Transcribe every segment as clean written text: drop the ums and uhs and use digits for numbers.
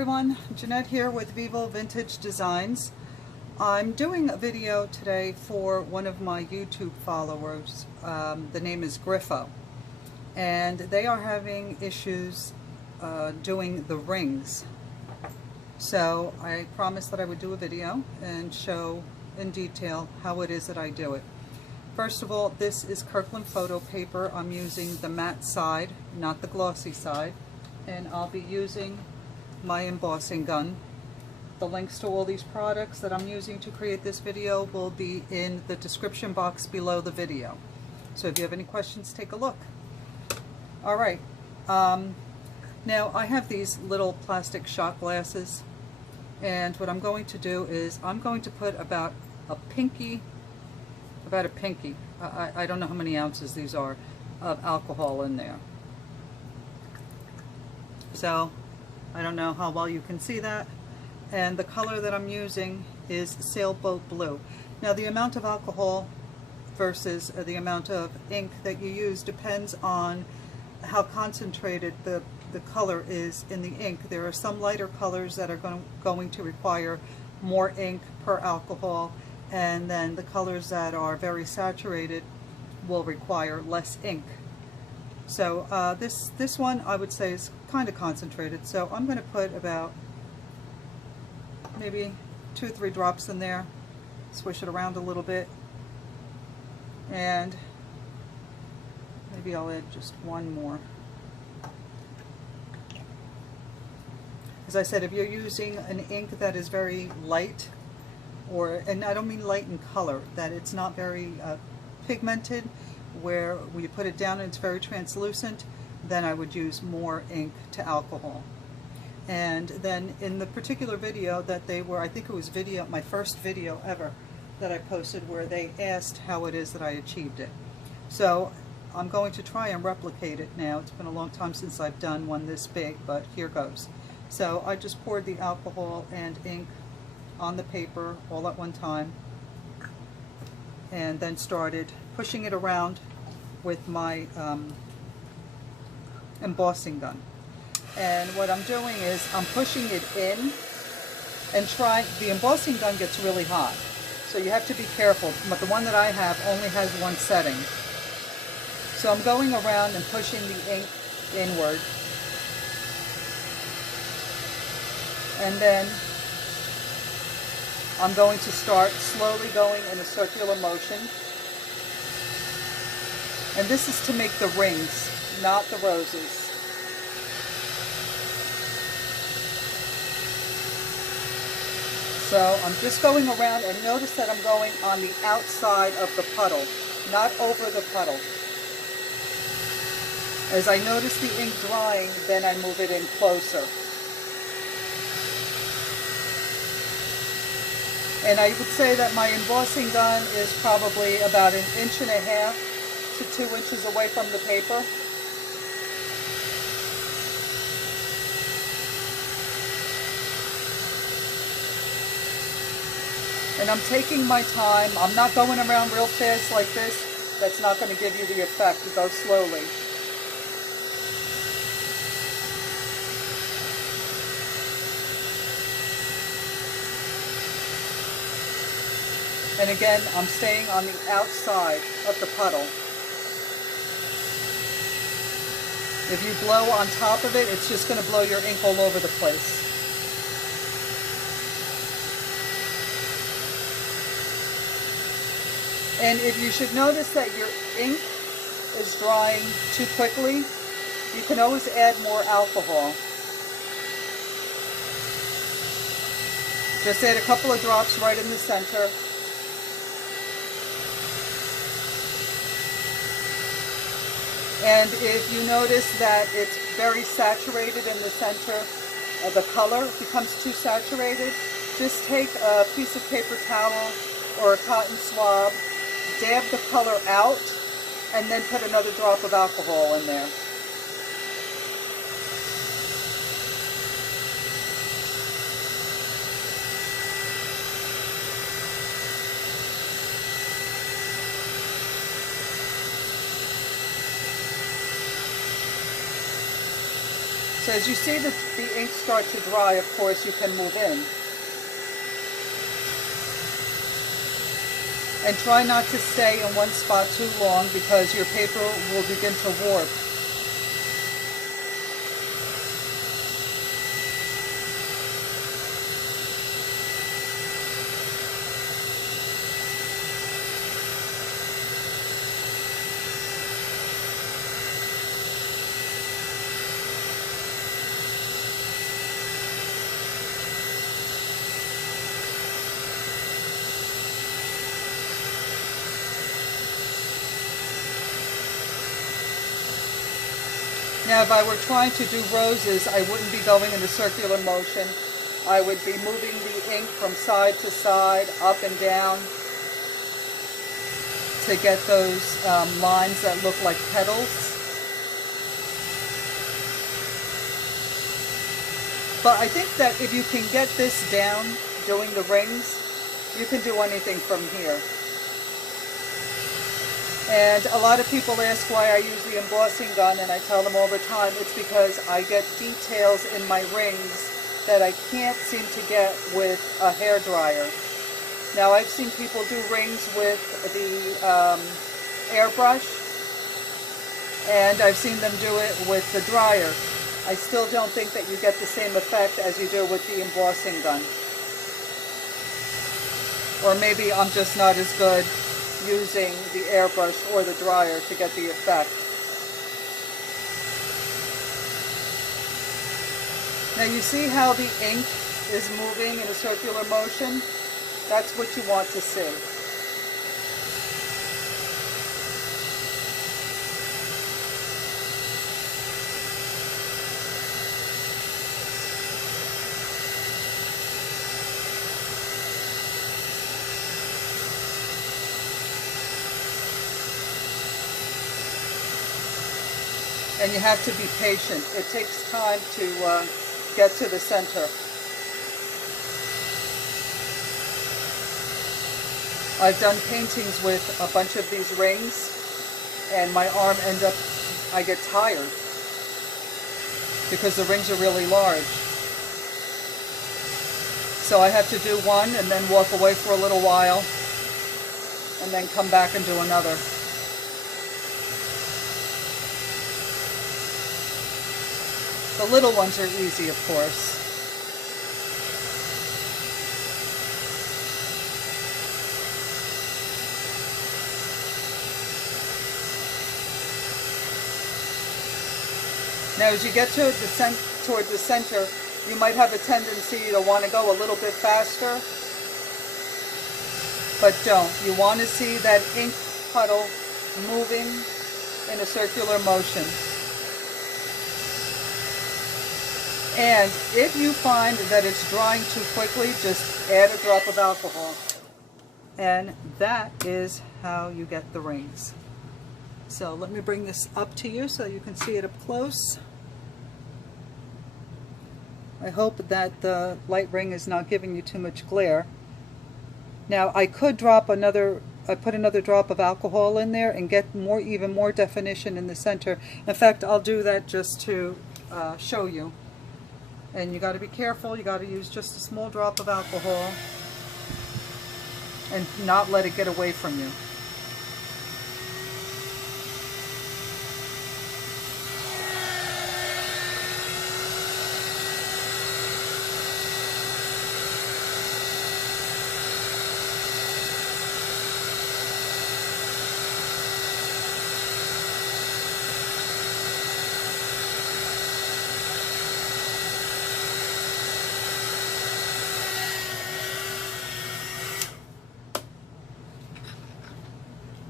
everyone, Jeanette here with Vivo Vintage Designs. I'm doing a video today for one of my YouTube followers. The name is Griffo, and they are having issues doing the rings. So I promised that I would do a video and show in detail how it is that I do it. First of all, this is Kirkland photo paper. I'm using the matte side, not the glossy side, and I'll be using my embossing gun. The links to all these products that I'm using to create this video will be in the description box below the video. So if you have any questions, take a look. Alright, now I have these little plastic shot glasses, and what I'm going to do is I'm going to put about a pinky, I don't know how many ounces these are, of alcohol in there. So I don't know how well you can see that, and the color that I'm using is Sailboat Blue. Now the amount of alcohol versus the amount of ink that you use depends on how concentrated the color is in the ink. There are some lighter colors that are going to require more ink per alcohol, and then the colors that are very saturated will require less ink. So this one I would say is kind of concentrated, so I'm going to put about maybe 2 or 3 drops in there, swish it around a little bit, and maybe I'll add just one more. As I said, if you're using an ink that is very light, and I don't mean light in color, that it's not very pigmented, where when you put it down and it's very translucent, then I would use more ink to alcohol. And then in the particular video that they were, I think it was my first video ever that I posted, where they asked how it is that I achieved it. So I'm going to try and replicate it now. It's been a long time since I've done one this big, but here goes. So I just poured the alcohol and ink on the paper all at one time, and then started pushing it around with my embossing gun. And what I'm doing is I'm pushing it in and the embossing gun gets really hot, so you have to be careful. But the one that I have only has one setting. So I'm going around and pushing the ink inward, and then I'm going to start slowly going in a circular motion. And this is to make the rings, not the roses. So I'm just going around, and notice that I'm going on the outside of the puddle, not over the puddle. As I notice the ink drying, then I move it in closer. And I would say that my embossing gun is probably about 1.5 inches to 2 inches away from the paper. And I'm taking my time. I'm not going around real fast like this. That's not going to give you the effect. Go slowly. And again, I'm staying on the outside of the puddle. If you blow on top of it, it's just going to blow your ink all over the place. And if you should notice that your ink is drying too quickly, you can always add more alcohol. Just add a couple of drops right in the center. And if you notice that it's very saturated in the center of the color, becomes too saturated, just take a piece of paper towel or a cotton swab, dab the color out, and then put another drop of alcohol in there. So as you see the ink start to dry, of course, you can move in. And try not to stay in one spot too long because your paper will begin to warp. Now, if I were trying to do roses, I wouldn't be going in a circular motion. I would be moving the ink from side to side, up and down, to get those lines that look like petals. But I think that if you can get this down, doing the rings, you can do anything from here. And a lot of people ask why I use the embossing gun, and I tell them all the time it's because I get details in my rings that I can't seem to get with a hairdryer. Now, I've seen people do rings with the airbrush, and I've seen them do it with the dryer. I still don't think that you get the same effect as you do with the embossing gun. Or maybe I'm just not as good using the airbrush or the dryer to get the effect. Now you see how the ink is moving in a circular motion? That's what you want to see. And you have to be patient. It takes time to get to the center. I've done paintings with a bunch of these rings, and my arm ends up, I get tired because the rings are really large. So I have to do one and then walk away for a little while and then come back and do another. The little ones are easy, of course. Now, as you get to toward the center, you might have a tendency to want to go a little bit faster, but don't. You want to see that ink puddle moving in a circular motion. And if you find that it's drying too quickly, just add a drop of alcohol. And that is how you get the rings. So let me bring this up to you so you can see it up close. I hope that the light ring is not giving you too much glare. Now I could put another drop of alcohol in there and get even more definition in the center. In fact, I'll do that just to show you. And you got to be careful. You got to use just a small drop of alcohol and not let it get away from you.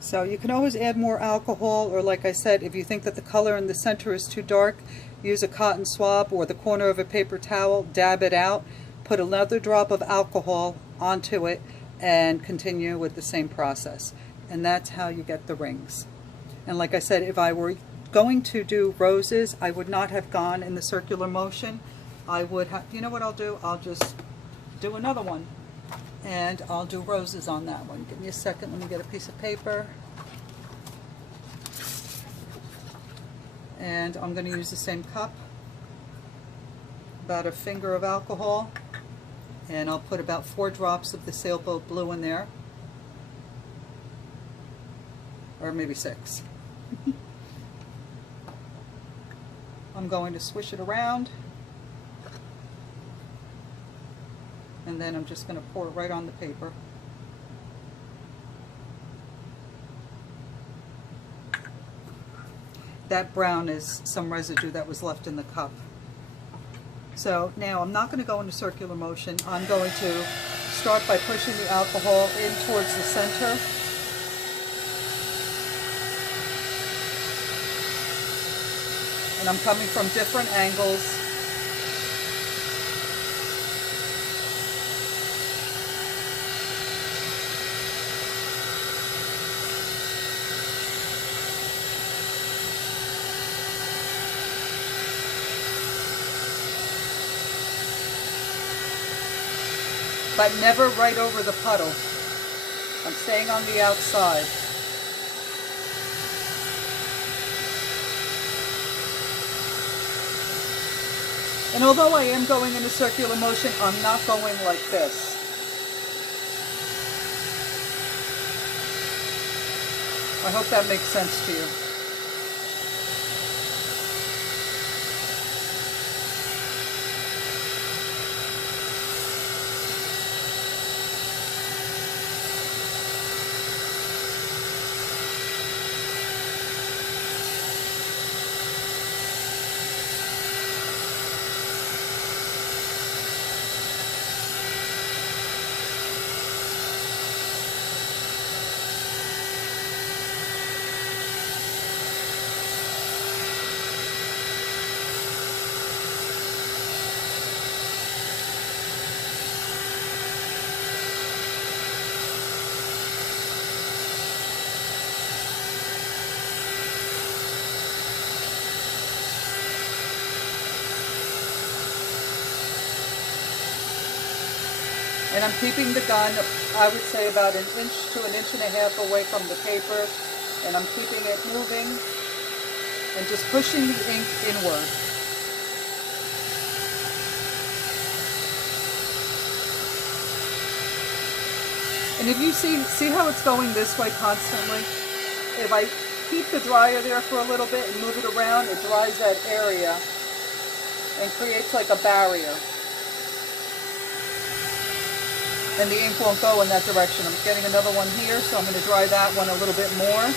So you can always add more alcohol, or like I said, if you think that the color in the center is too dark, use a cotton swab or the corner of a paper towel, dab it out, put another drop of alcohol onto it, and continue with the same process. And that's how you get the rings. And like I said, if I were going to do roses, I would not have gone in the circular motion. I would have, you know what I'll do? I'll just do another one. And I'll do roses on that one. Give me a second, let me get a piece of paper. And I'm going to use the same cup. about a finger of alcohol, and I'll put about 4 drops of the Sailboat Blue in there, or maybe 6. I'm going to swish it around, and then I'm just going to pour it right on the paper. That brown is some residue that was left in the cup. So now I'm not going to go into circular motion. I'm going to start by pushing the alcohol in towards the center. And I'm coming from different angles. But never right over the puddle. I'm staying on the outside. And although I am going in a circular motion, I'm not going like this. I hope that makes sense to you. And I'm keeping the gun, I would say about 1 inch to 1.5 inches away from the paper. And I'm keeping it moving and just pushing the ink inward. And if you see how it's going this way constantly? If I keep the dryer there for a little bit and move it around, it dries that area and creates like a barrier. And the ink won't go in that direction. I'm getting another one here, so I'm going to dry that one a little bit more.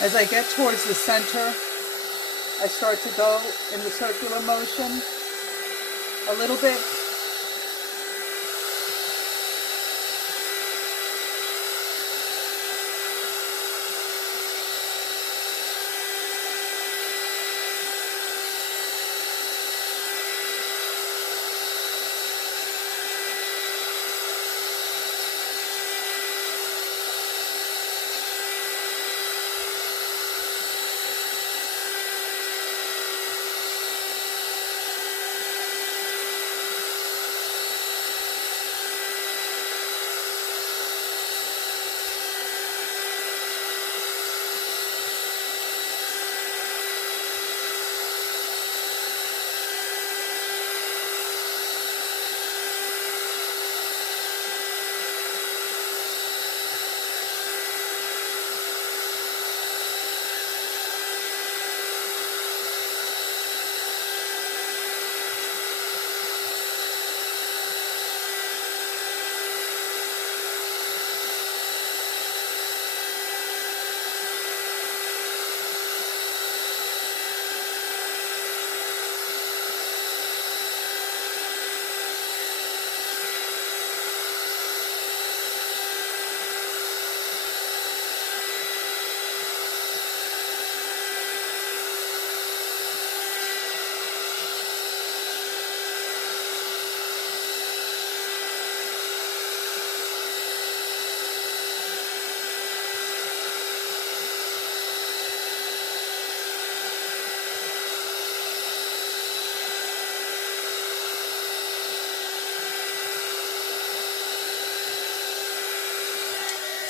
As I get towards the center, I start to go in the circular motion a little bit.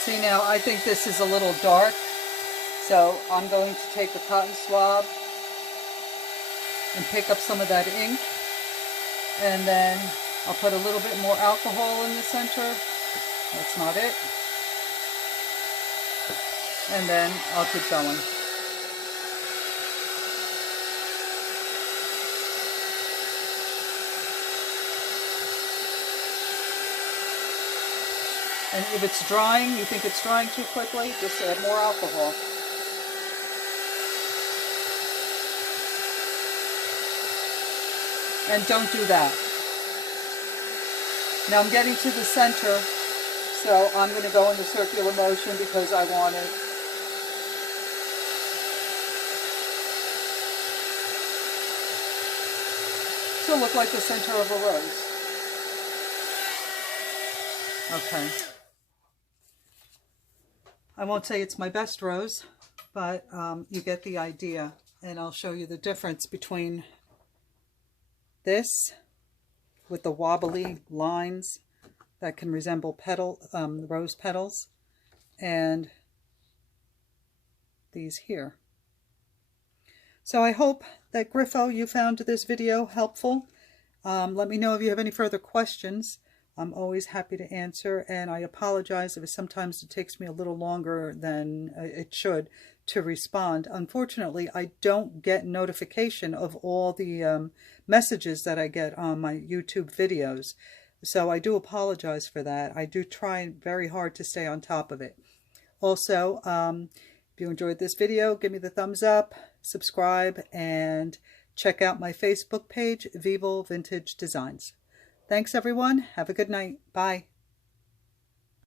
See now, I think this is a little dark, so I'm going to take a cotton swab and pick up some of that ink, and then I'll put a little bit more alcohol in the center. That's not it. And then I'll keep going. And if it's drying, you think it's drying too quickly, just add more alcohol. And don't do that. Now I'm getting to the center, so I'm going to go in the circular motion because I want it to look like the center of a rose. Okay. I won't say it's my best rose, but you get the idea, and I'll show you the difference between this with the wobbly lines that can resemble rose petals, and these here. So I hope that Griffo, you found this video helpful. Let me know if you have any further questions. I'm always happy to answer, and I apologize if sometimes it takes me a little longer than it should to respond. Unfortunately, I don't get notification of all the messages that I get on my YouTube videos, so I do apologize for that. I do try very hard to stay on top of it. Also, if you enjoyed this video, give me the thumbs up, subscribe, and check out my Facebook page, Vival Vintage Designs. Thanks, everyone. Have a good night. Bye.